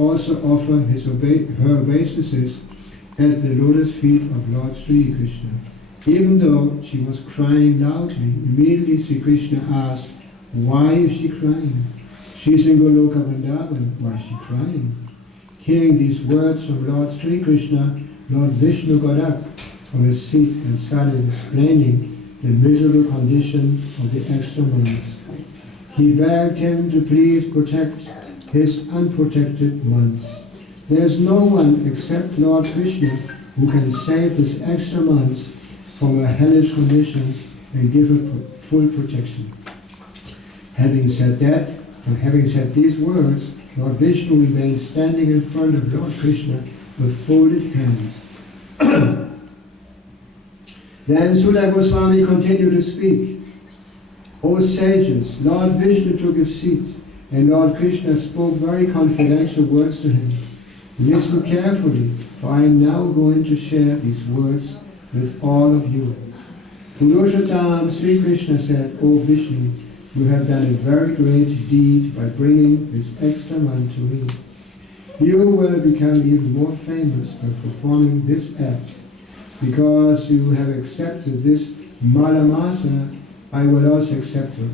also offer her obeisances at the lotus feet of Lord Sri Krishna. Even though she was crying loudly, immediately Sri Krishna asked, "Why is she crying? She's in Goloka Vrindavan. Why is she crying?" Hearing these words from Lord Sri Krishna, Lord Vishnu got up from his seat and started explaining the miserable condition of the extra months. He begged him to please protect his unprotected months. There is no one except Lord Krishna who can save this extra months from a hellish condition and give her full protection. Having said these words, Lord Vishnu remained standing in front of Lord Krishna with folded hands. Then Sula Goswami continued to speak. O sages, Lord Vishnu took his seat, and Lord Krishna spoke very confidential words to him. Listen carefully, for I am now going to share these words with all of you. Purushottam Sri Krishna said, O Vishnu, you have done a very great deed by bringing this extra month to me. You will become even more famous by performing this act. Because you have accepted this Malamasa, I will also accept her.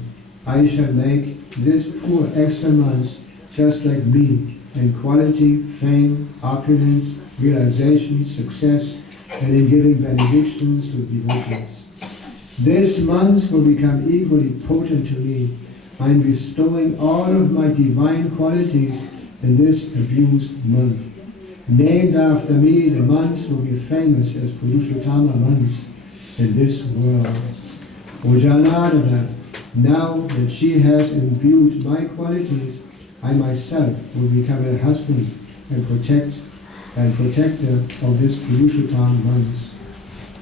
I shall make this poor extra month just like me in quality, fame, opulence, realization, success, and in giving benedictions to devotees. This month will become equally potent to me. I am bestowing all of my divine qualities in this abused month. Named after me, the months will be famous as Purushottama months in this world. O Janardana, now that she has imbued my qualities, I myself will become a husband and protector of this Purushottama months.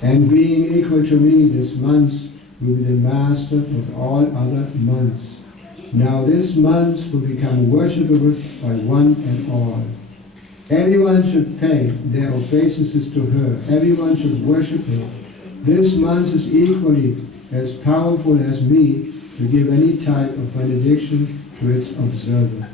And being equal to me, this month will be the master of all other months. Now this month will become worshipable by one and all. Everyone should pay their obeisances to her. Everyone should worship her. This month is equally as powerful as me to give any type of benediction to its observer.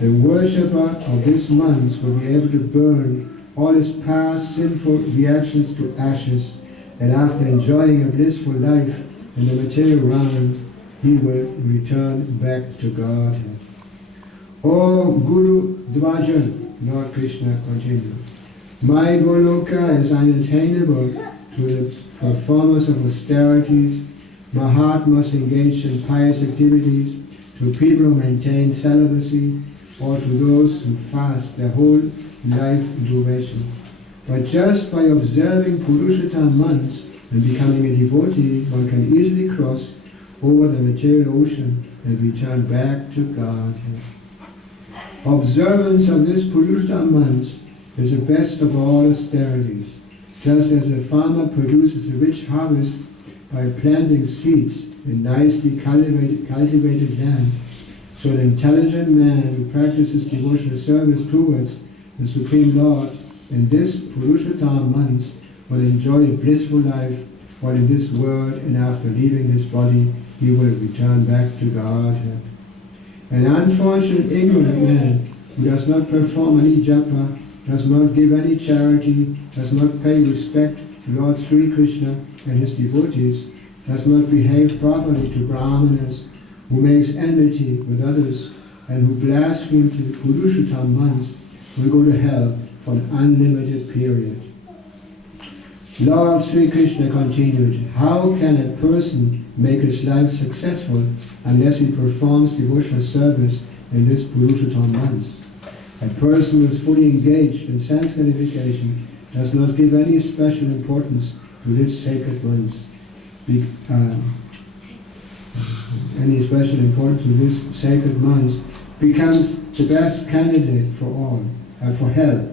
The worshipper of this month will be able to burn all his past sinful reactions to ashes, and after enjoying a blissful life in the material realm, he will return back to Godhead. O Guru Dvajan, Lord Krishna continued, my Goloka is unattainable to the performers of austerities, Mahatmas engaged in pious activities, to people who maintain celibacy, or to those who fast their whole life duration. But just by observing Purushottam months and becoming a devotee, one can easily cross over the material ocean and return back to Godhead. Observance of this Purushottam months is the best of all austerities. Just as a farmer produces a rich harvest by planting seeds in nicely cultivated land, so an intelligent man who practices devotional service towards the Supreme Lord in this Purushottam months will enjoy a blissful life while in this world, and after leaving this body, he will return back to Godhead. An unfortunate, ignorant man who does not perform any japa, does not give any charity, does not pay respect to Lord Sri Krishna and his devotees, does not behave properly to brahmanas, who makes enmity with others, and who blasphemes the Purushottam months, will go to hell for an unlimited period. Lord Sri Krishna continued, how can a person make his life successful unless he performs devotional service in this Purushottam months? A person who is fully engaged in sense gratification does not give any special importance to this sacred months. Any special importance to this sacred months becomes the best candidate for all, for hell.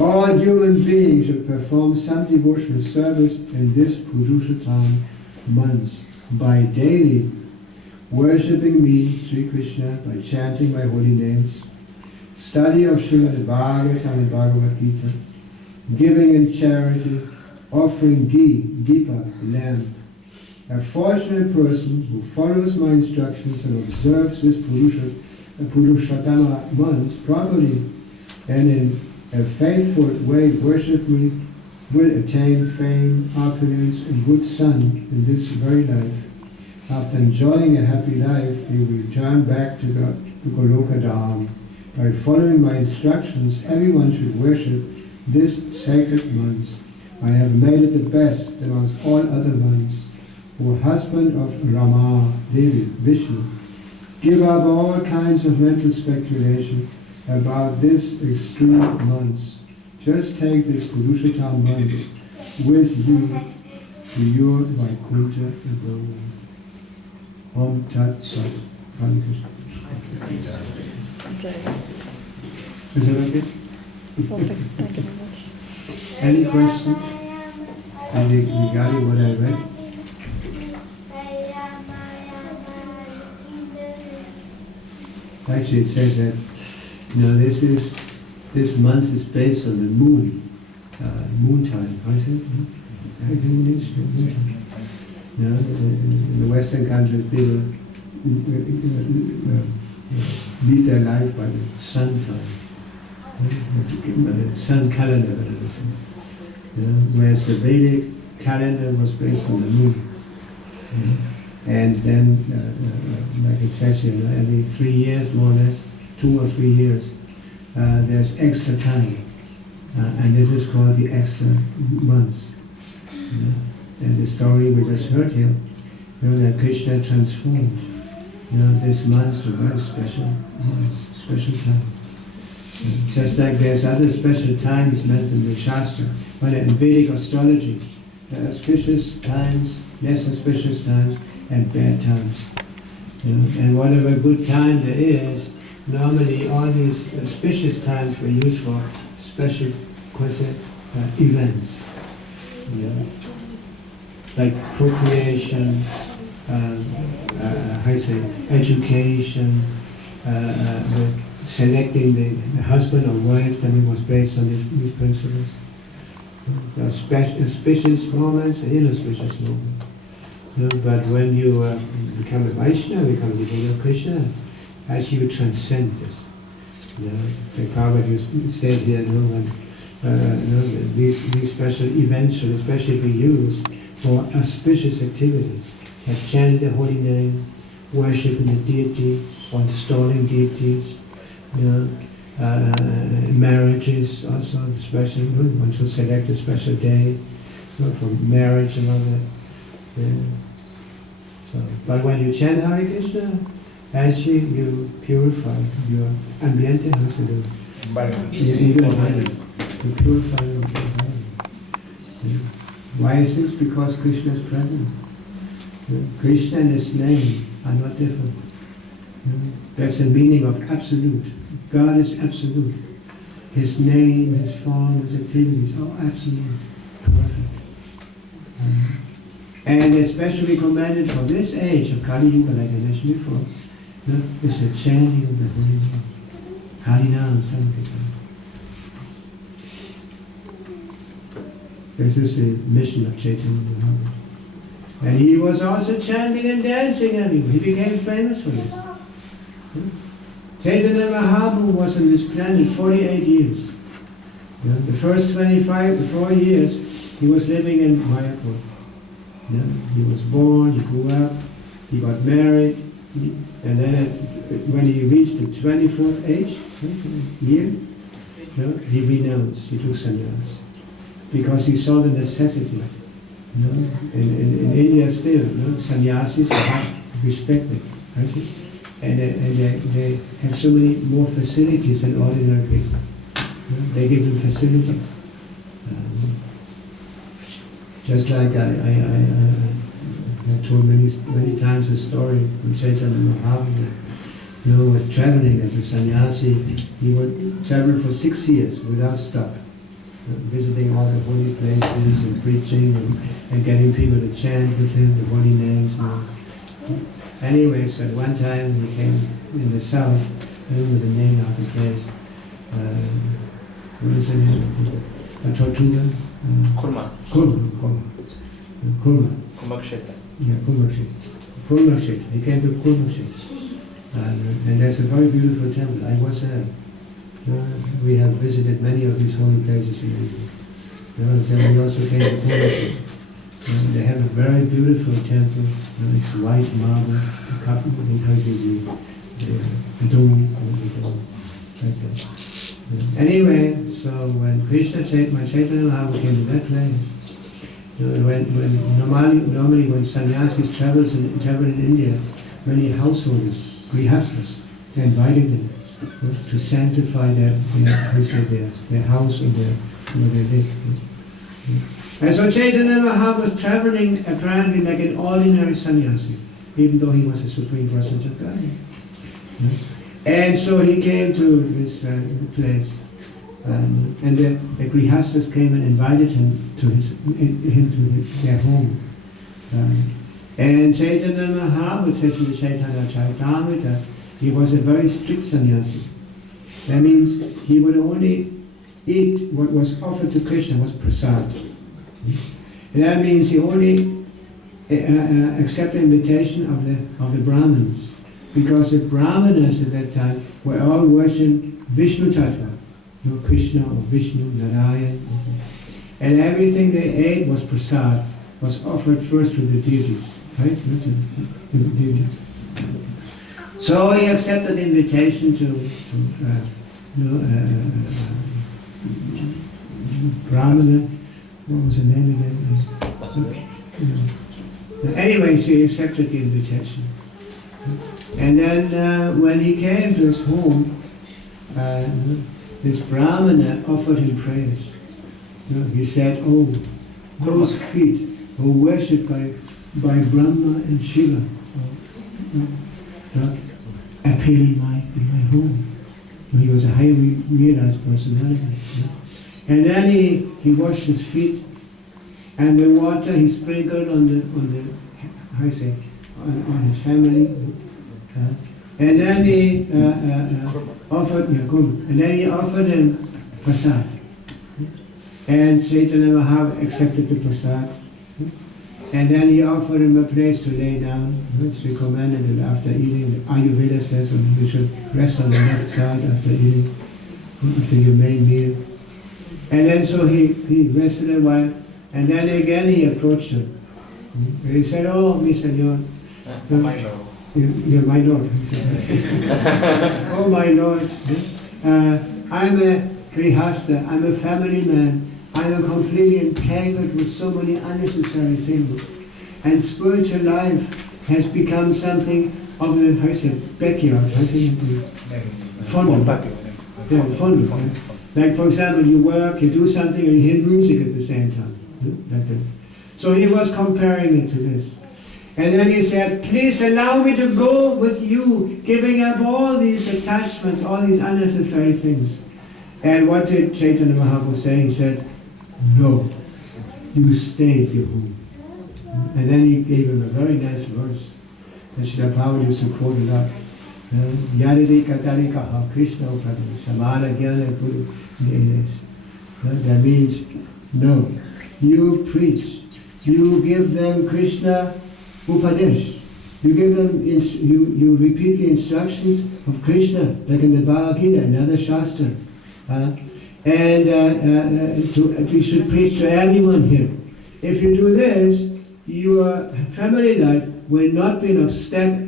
All human beings should perform some devotional service in this Purushottam months by daily worshipping me, Sri Krishna, by chanting my holy names, study of Srimad Bhagavatam and Bhagavad Gita, giving in charity, offering ghee, dipa, lamp. A fortunate person who follows my instructions and observes this Purushottama months properly and in a faithful way worship me, will attain fame, opulence, and good son in this very life. After enjoying a happy life, he will return back to Goloka Dham. By following my instructions, everyone should worship this sacred month. I have made it the best amongst all other months. O husband of Rama, Devi, Vishnu, give up all kinds of mental speculation about this extreme month. Just take this Purushottam month with you to your Vaikuntha abode. Om Tat Sat. Hare Krishna. Is that okay? Perfect. Thank you very much. Any questions regarding what I read? Actually, it says that this month is based on the moon time. How is it? English? Moon time. In the Western countries, people lead their life by the sun time, by the sun calendar. Whereas the Vedic calendar was based on the moon. And then, like it says, every 3 years, more or less, 2 or 3 years, there's extra time. And this is called the extra months. And the story we just heard here, that Krishna transformed this month to a very special month, special time. Just like there's other special times mentioned in the Shastra, but in Vedic astrology, there are auspicious times, less auspicious times, and bad times. And whatever good time there is, normally all these auspicious times were used for special events. Like procreation, education, selecting the husband or wife, then it was based on these principles. There are auspicious moments and inauspicious moments. But when you become a Vaishnava, become a devotee of Krishna, actually you transcend this. The Prabhupada said here, when these special events should especially be used for auspicious activities, like chanting the holy name, worshiping the deity, or installing deities, marriages also, especially, one should select a special day for marriage and all that. But when you chant Hare Krishna, actually you purify your ambiente, how's it do? You purify your environment. Why is this? Because Krishna is present. Krishna and his name are not different. That's the meaning of absolute. God is absolute. His name, his form, his activities are absolute, perfect. And especially recommended for this age of Kali Yuga, like I mentioned before, is the chanting of the holy name. Harinam Sankirtan. This is the mission of Chaitanya Mahaprabhu. And he was also chanting and dancing everywhere. He became famous for this. Chaitanya Mahaprabhu was on this planet 48 years. The first 4 years he was living in Mayapur. He was born, he grew up, he got married, and then when he reached the 24th year, he renounced, he took sannyas. Because he saw the necessity. In India still, sannyasis are respected. Right? And they have so many more facilities than ordinary people. They give them facilities. Just like I told many times the story when Chaitanya Mahaprabhu was traveling as a sannyasi. He would travel for 6 years without stop, visiting all the holy places and preaching and getting people to chant with him the holy names. Anyway, so at one time he came in the south, I don't know the name of the place. What is the name? Tortuga? Kurma. Kurma. Kumbhakshetra. Yeah, Kumbhakshetra. He came to Kumbhakshetra. And that's a very beautiful temple. I was there. We have visited many of these holy places in India. Then we also came to Pune. They have a very beautiful temple. It's white marble, the cup, the dome, like that. Anyway, so when Krishna Chaitanya Mahaprabhu came to that place, when normally when sannyasis travel in India, many householders, grihastas, they invited them to sanctify their house and where they live. And so Chaitanya Mahaprabhu was traveling apparently like an ordinary sannyasi, even though he was a supreme personage of God. And so he came to this place, and the grihastas came and invited him to their home. And Chaitanya Mahaprabhu says in the Chaitanya Charitamrita, he was a very strict sannyasi. That means he would only eat what was offered to Krishna, was prasad. And that means he only accepted the invitation of the Brahmins, because the Brahmanas at that time were all worshipping Vishnu Tattva, Krishna or Vishnu, Narayan. And everything they ate was prasad, was offered first to the deities, right? The deities. So he accepted the invitation to Brahmana. What was the name again? Anyway, so he accepted the invitation. And then when he came to his home, this Brahmana offered him praise. He said, "Oh, those feet were worshipped by Brahma and Shiva appear in my home." He was a highly realized personality. And then he washed his feet, and the water he sprinkled on his family, and then he offered him prasad, and Chaitanya Mahaprabhu accepted the prasad, and then he offered him a place to lay down. It's recommended that after eating, Ayurveda says we should rest on the left side after eating, after your main meal. And then so he rested a while, and then again he approached him. He said, "Oh, mi señor, you're my lord." He said, "Oh, my lord, I'm a grihasta, I'm a family man, I'm completely entangled with so many unnecessary things. And spiritual life has become something of the, backyard, fondue. Like, for example, you work, you do something, and you hear music at the same time. Like that. So he was comparing it to this. And then he said, "Please allow me to go with you, giving up all these attachments, all these unnecessary things." And what did Chaitanya Mahaprabhu say? He said, "No, you stay at your home." And then he gave him a very nice verse that Srila Prabhupada used to quote a lot. Yadidi katarikaha Krishna upadana samana gyana guru nedes. That means, no, you preach, you give them Krishna upadesh. You give them, you repeat the instructions of Krishna, like in the Bhagavad Gita, another Shastra. We should preach to everyone here. If you do this, your family life will not be an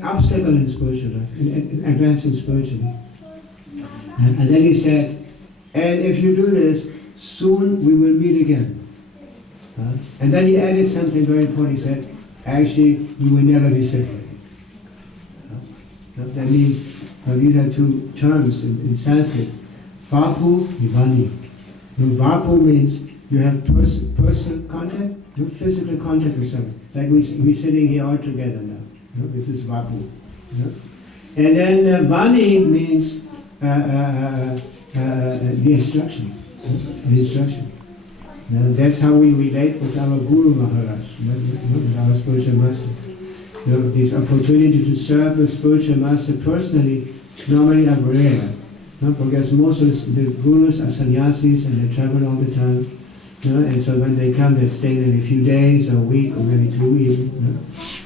obstacle in spiritual life, in advancing spiritually. And then he said, "And if you do this, soon we will meet again." And then he added something very important. He said, "Actually, you will never be separated." That means, these are two terms in Sanskrit. Vapu, Vivani. Vapu means you have personal contact, no physical contact with someone. Like we're sitting here all together now. This is Vapu. And then Vani means the instruction. The instruction. That's how we relate with our Guru Maharaj, with our spiritual master. This opportunity to serve a spiritual master personally normally are rare. Because most of the gurus are sannyasis and they travel all the time. And so when they come, they stay maybe a few days or a week or maybe 2 weeks.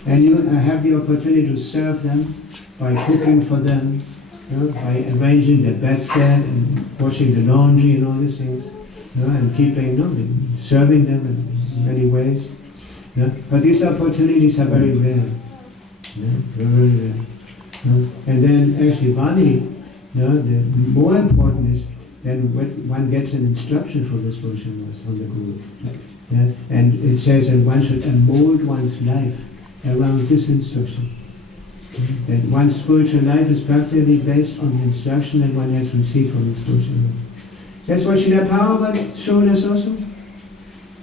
and you have the opportunity to serve them by cooking for them, by arranging their bedstead and washing the laundry and all these things, and keeping, serving them in many ways. But these opportunities are very rare. Very rare. And then actually Vani, the more important is then one gets an instruction from the spiritual master, from the Guru. And it says that one should mold one's life around this instruction. That one's spiritual life is practically based on the instruction that one has received from the spiritual master. That's what Srila Prabhupada showed us also.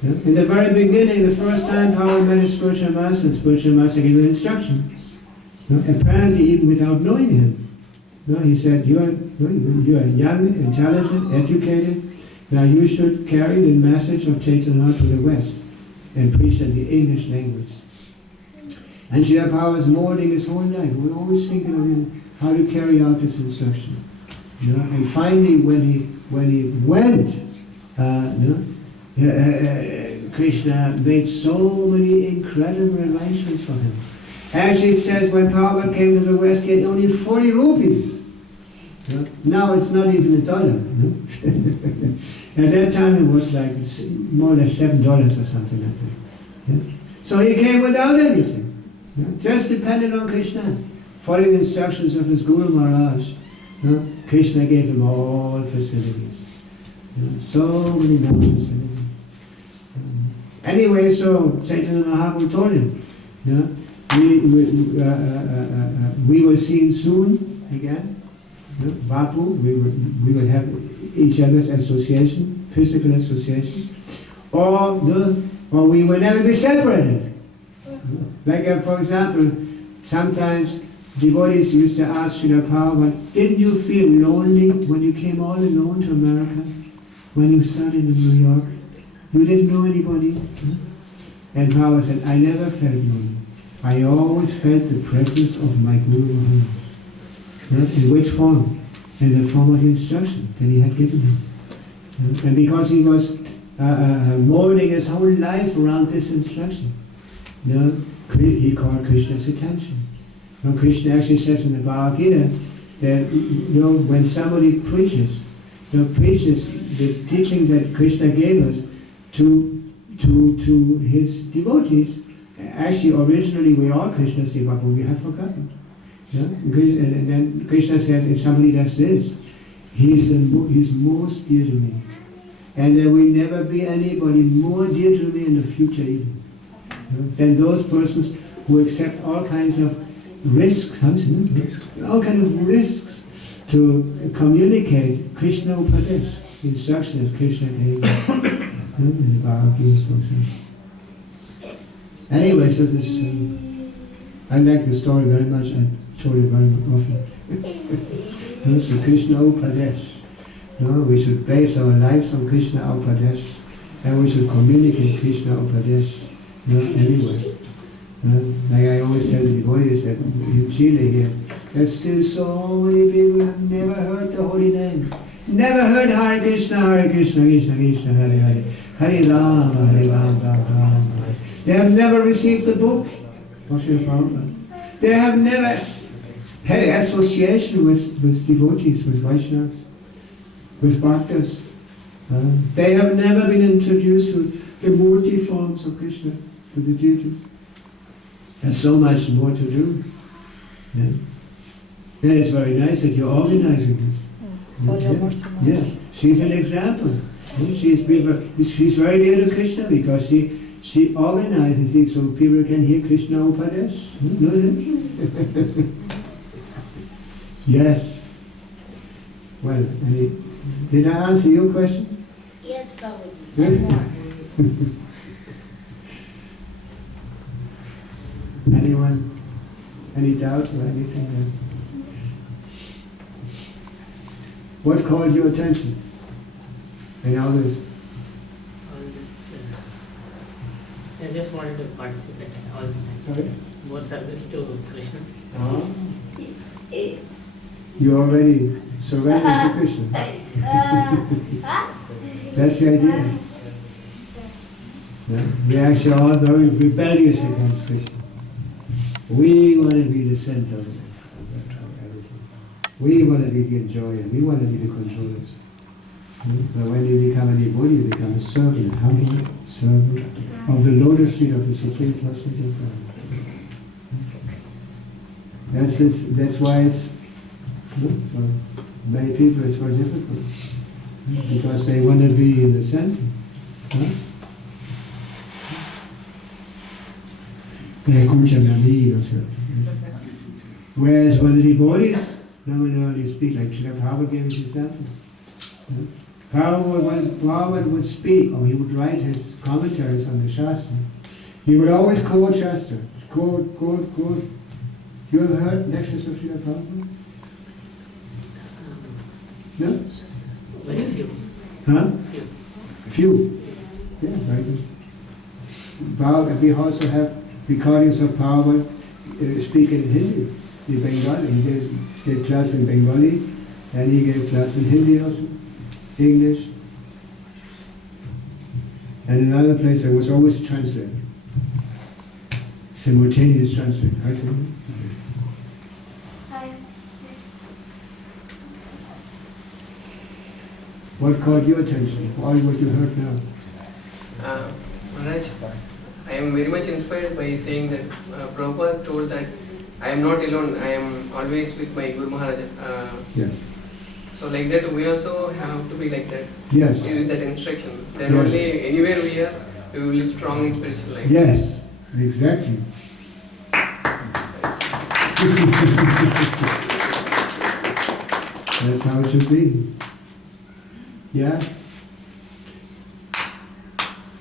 In the very beginning, the first time Prabhupada met his spiritual master, the spiritual master gave an instruction. Apparently even without knowing him. He said, you are young, intelligent, educated. Now you should carry the message of Chaitanya to the West and preach in the English language. And Srila Prabhupada was molding his whole life. We're always thinking of him, how to carry out this instruction. And finally, when he went, Krishna made so many incredible arrangements for him. Actually, it says when Prabhupada came to the West, he had only 40 rupees. Now it's not even $1. At that time, it was like more or less $7 or something like that. So he came without anything. Just depended on Krishna. Following the instructions of his Guru Maharaj, Krishna gave him all facilities. So many nice facilities. Anyway, so Chaitanya Mahaprabhu told him, we will see him soon again. Vapu, we will have each other's association, physical association, or we will never be separated. Like for example, sometimes devotees used to ask Srila Prabhupada, didn't you feel lonely when you came all alone to America? When you started in New York? You didn't know anybody? And Prabhupada said, I never felt lonely. I always felt the presence of my Guru Maharaj. In which form? In the form of the instruction that he had given him. And because he was molding his whole life around this instruction, he called Krishna's attention. Krishna actually says in the Bhagavad Gita that when somebody preaches the teaching that Krishna gave us to his devotees. Actually, originally we are Krishna's devotees, but we have forgotten. And then Krishna says, if somebody does this, he's most dear to me. And there will never be anybody more dear to me in the future even than those persons who accept all kinds of risks, all kinds of risks to communicate Krishna Upadesh, the instructions Krishna gave in the Bhagavad Gita, for example. Anyway, so this, I like the story very much. I told it very often. So Krishna Upadesh. We should base our lives on Krishna Upadesh, and we should communicate Krishna Upadesh everywhere. Like I always tell the devotees that in Chile here, there's still so many people who have never heard the holy name. Never heard Hare Krishna, Krishna Krishna, Hare Hare, Hare Rama, Ram Ram. They have never received the book of Srila Prabhupada. They have never had association with devotees, with Vaishnavas, with Bhaktas. They have never been introduced to the Murti forms of Krishna, to the deities. There's so much more to do. And it's very nice that you're organizing this. Yeah, she's an example. She's very dear to Krishna because she organizes it so people can hear Krishna Upadesh. Yes. Well, did I answer your question? Yes, Prabhuji. Anyone? Any doubt or anything? What called your attention? And others? I just wanted to participate all this time. Sorry? More service to Krishna. You already surrendered to Krishna. That's the idea. We actually are very rebellious against Krishna. We want to be the center of everything. We want to be the enjoyer. We want to be the controllers. But when you become a devotee, you become a servant, a humble servant of the lotus feet of the Supreme Personality of God. That's why it's, for many people it's very difficult. Because they want to be in the center. Whereas when the devotees nominally speak, like Srila Prabhupada gave his example. When Prabhupada would speak, or he would write his commentaries on the Shastra, he would always quote Shastra. Quote. You ever heard lectures of Srila Prabhupada? No? Very few. Huh? Few. Few. Yeah, very good. Prabhupada, we also have recordings of Prabhupada speaking in Hindi, in Bengali. He gave class in Bengali, and he gave class in Hindi also, English. And in another place there was always a translator, simultaneous translator. I think. Hi. What caught your attention? All what you heard now? Maharaj, I am very much inspired by saying that Prabhupada told that I am not alone, I am always with my Guru Maharaja. Yes. So like that, we also have to be like that. Yes. With that instruction. Then Yes. only anywhere we are, we will be strong in spiritual life. Yes, exactly. That's how it should be. Yeah?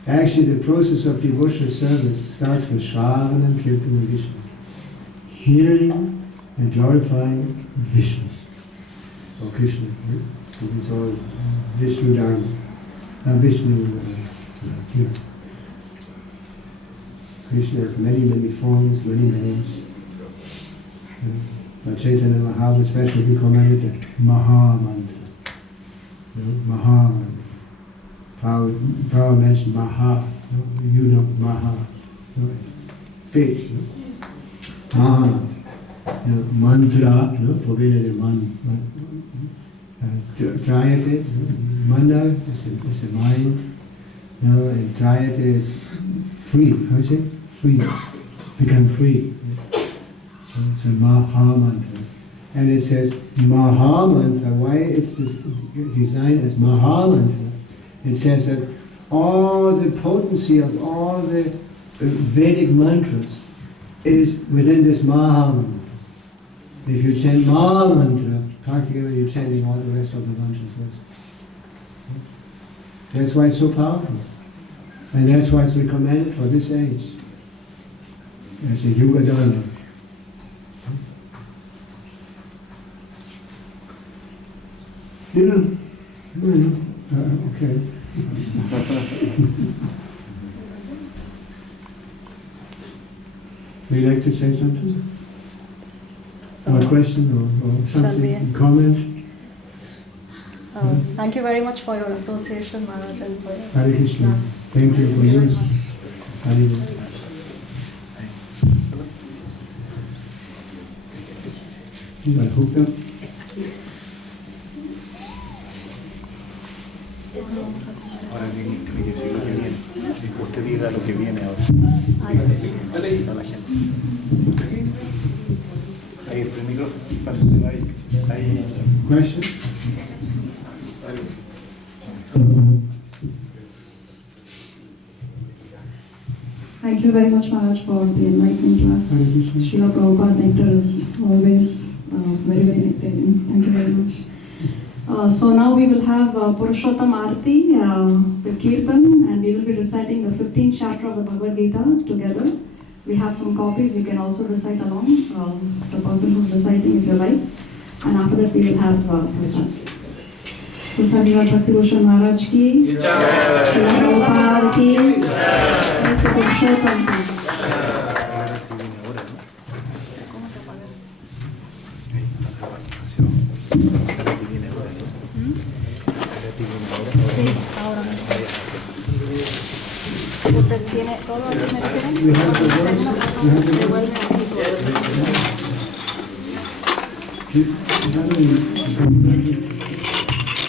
Actually, the process of devotional service starts with Shravanam, Kirtan, and Vishnu. Hearing and glorifying Vishnu. Or Krishna. It is all Vishnu Dharma. Vishnu. Yeah. Krishna has many forms, many names. But Chaitanya Mahaprabhu especially recommended the Maha Mantra. Maha Mantra. Prabhupada mentioned Maha. You know Maha. It's big. Maha Mantra. Provided Trayate. Manda is the mind. And Trayate is free. How is it? Free. Become free. So Maha Mantra. And it says Maha Mantra. Why it's designed as Maha Mantra? It says that all the potency of all the Vedic mantras is within this Maha Mantra. If you chant Maha Mantra, practically you're chanting all the rest of the mantras. That's why it's so powerful. And that's why it's recommended for this age. As a Yuga Dharma. Yeah. Okay. Would you like to say something? Or a question or something? Comment? Thank you very much for your association, Maharaj, and for your Hare Krishna. class. Thank you for yours. Hare. You got hooked up? Ahora tiene que decir lo que viene. Usted diga lo que viene ahora. A la gente. Ahí el micrófono. Pásaselo ahí. Ahí. Question? Thank you very much, Maharaj, for the enlightenment class. Srila Prabhupada nectar is always very nectarian. Thank you very much. So now we will have Purushottam Arati with Kirtan, and we will be reciting the 15th chapter of the Bhagavad Gita together. We have some copies, you can also recite along, the person who's reciting if you like. And after that we will have prasad. So Sadhguru Bhakti Bhusana Maharaj ki, Srila Prabhupada ki, Mr. Purushottam ki. Sí, ahora mismo. ¿Usted tiene todo el que me refieren? We have the voice. Having